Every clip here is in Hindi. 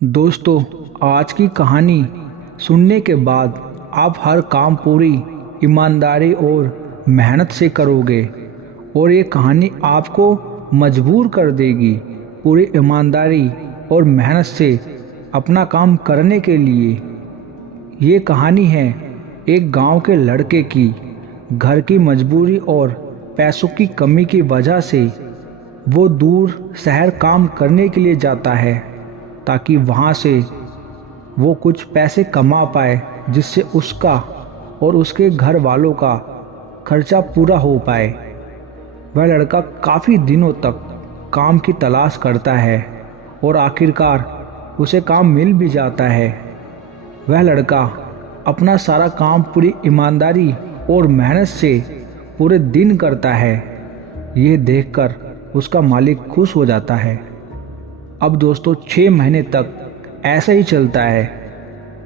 दोस्तों, आज की कहानी सुनने के बाद आप हर काम पूरी ईमानदारी और मेहनत से करोगे और ये कहानी आपको मजबूर कर देगी पूरी ईमानदारी और मेहनत से अपना काम करने के लिए। ये कहानी है एक गांव के लड़के की। घर की मजबूरी और पैसों की कमी की वजह से वो दूर शहर काम करने के लिए जाता है ताकि वहाँ से वो कुछ पैसे कमा पाए, जिससे उसका और उसके घर वालों का खर्चा पूरा हो पाए। वह लड़का काफ़ी दिनों तक काम की तलाश करता है और आखिरकार उसे काम मिल भी जाता है। वह लड़का अपना सारा काम पूरी ईमानदारी और मेहनत से पूरे दिन करता है। यह देखकर उसका मालिक खुश हो जाता है। अब दोस्तों 6 महीने तक ऐसा ही चलता है।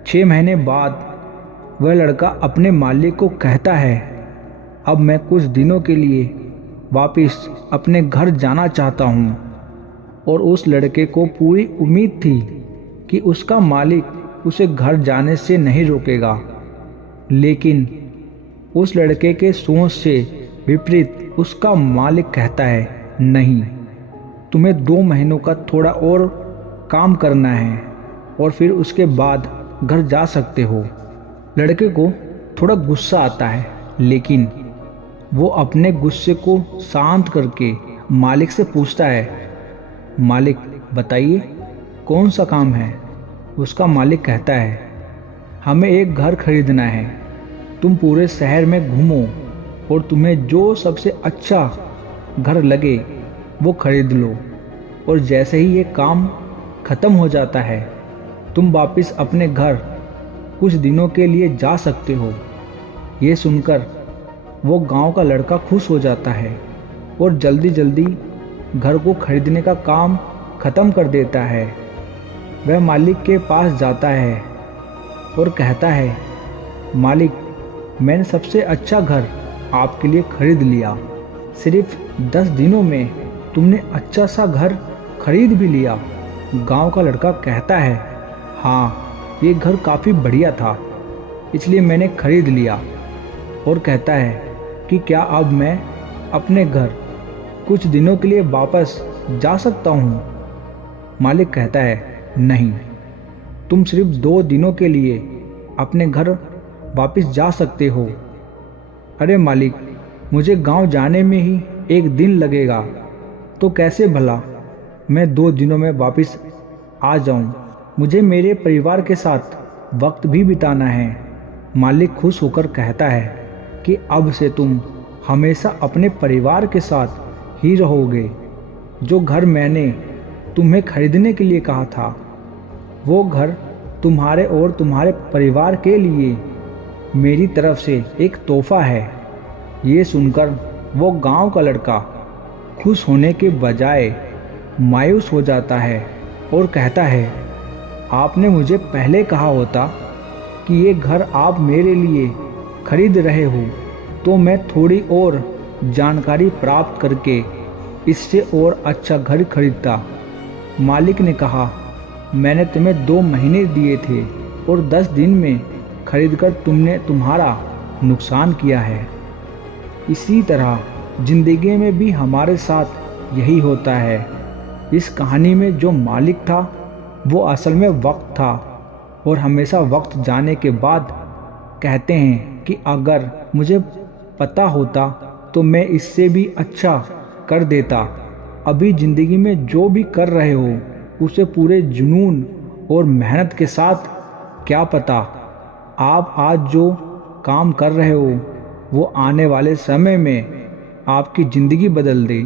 6 महीने बाद वह लड़का अपने मालिक को कहता है, अब मैं कुछ दिनों के लिए वापस अपने घर जाना चाहता हूँ। और उस लड़के को पूरी उम्मीद थी कि उसका मालिक उसे घर जाने से नहीं रोकेगा, लेकिन उस लड़के के सोच से विपरीत उसका मालिक कहता है, नहीं, तुम्हें 2 महीनों का थोड़ा और काम करना है और फिर उसके बाद घर जा सकते हो। लड़के को थोड़ा गुस्सा आता है, लेकिन वो अपने गुस्से को शांत करके मालिक से पूछता है, मालिक बताइए कौन सा काम है। उसका मालिक कहता है, हमें एक घर खरीदना है। तुम पूरे शहर में घूमो और तुम्हें जो सबसे अच्छा घर लगे वो खरीद लो, और जैसे ही ये काम ख़त्म हो जाता है तुम वापस अपने घर कुछ दिनों के लिए जा सकते हो। ये सुनकर वो गांव का लड़का खुश हो जाता है और जल्दी जल्दी घर को खरीदने का काम ख़त्म कर देता है। वह मालिक के पास जाता है और कहता है, मालिक, मैंने सबसे अच्छा घर आपके लिए खरीद लिया। सिर्फ 10 दिनों में तुमने अच्छा सा घर खरीद भी लिया। गांव का लड़का कहता है, हाँ, ये घर काफ़ी बढ़िया था, इसलिए मैंने खरीद लिया। और कहता है कि क्या अब मैं अपने घर कुछ दिनों के लिए वापस जा सकता हूँ। मालिक कहता है, नहीं, तुम सिर्फ 2 दिनों के लिए अपने घर वापस जा सकते हो। अरे मालिक, मुझे गांव जाने में ही 1 दिन लगेगा, तो कैसे भला मैं 2 दिनों में वापस आ जाऊं। मुझे मेरे परिवार के साथ वक्त भी बिताना है। मालिक खुश होकर कहता है कि अब से तुम हमेशा अपने परिवार के साथ ही रहोगे। जो घर मैंने तुम्हें खरीदने के लिए कहा था, वो घर तुम्हारे और तुम्हारे परिवार के लिए मेरी तरफ से एक तोहफा है। ये सुनकर वो गांव का लड़का खुश होने के बजाय मायूस हो जाता है और कहता है, आपने मुझे पहले कहा होता कि ये घर आप मेरे लिए खरीद रहे हो, तो मैं थोड़ी और जानकारी प्राप्त करके इससे और अच्छा घर खरीदता। मालिक ने कहा, मैंने तुम्हें 2 महीने दिए थे और 10 दिन में खरीदकर तुमने तुम्हारा नुकसान किया है। इसी तरह ज़िंदगी में भी हमारे साथ यही होता है। इस कहानी में जो मालिक था वो असल में वक्त था, और हमेशा वक्त जाने के बाद कहते हैं कि अगर मुझे पता होता तो मैं इससे भी अच्छा कर देता। अभी ज़िंदगी में जो भी कर रहे हो उसे पूरे जुनून और मेहनत के साथ, क्या पता आप आज जो काम कर रहे हो वो आने वाले समय में आपकी ज़िंदगी बदल दे।